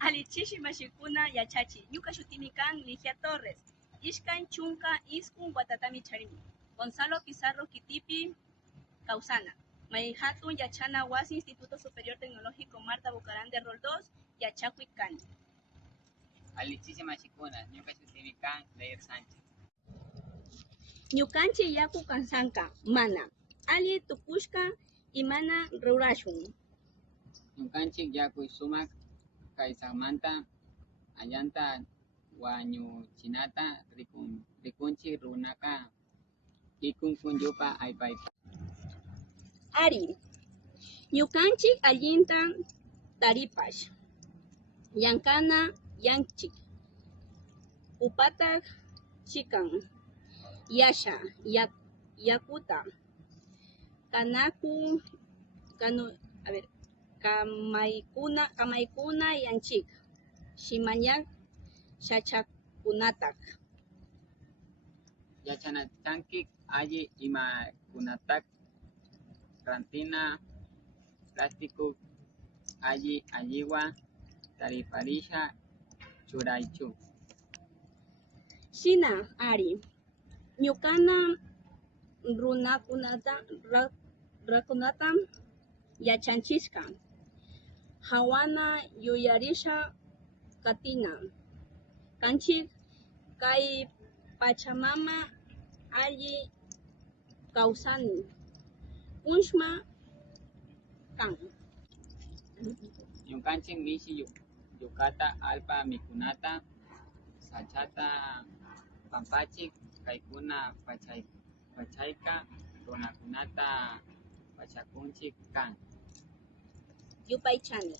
Alichishi mashikuna yachachi. Ñuka shutimi kan Ligia Torres. Ishkan chunka iskun watatami charimi. Gonzalo Pizarro Kitipi Causana. May hatun yachana wasi Instituto Superior Tecnológico Marta Bucarán de Rol 2 yachakuy kani. Alichishi mashikuna. Ñuka shutimi kan Leir Sánchez. Ñukanchi yaku kansanka mana. Ali tukushka imana rurashun. Ñukanchik yaku sumak kaysanmanta allanta wañuchinata rikunchik runaka ikun punllupa aypayta. Ari. Ñukanchik allinta taripash. Yankana yanchik. Upatak chikan. Yasha yakuta. Kamaykuna yanchik. Shimañak shachakunatak. Yachanatankik alli imakunatak rantina plástico alliwa tariparisha churaychu. Shina Ari. Ñukana rakunata yachanchishka. Hawana yuyarisha katina. Kanchik kay Pachamama alli kawsani. Punchma kan. Ñukanchik mishi yukata alpa mikunata sachata pampachik kaykuna pachayka runakunata pachakunchik kan. Yupaychani.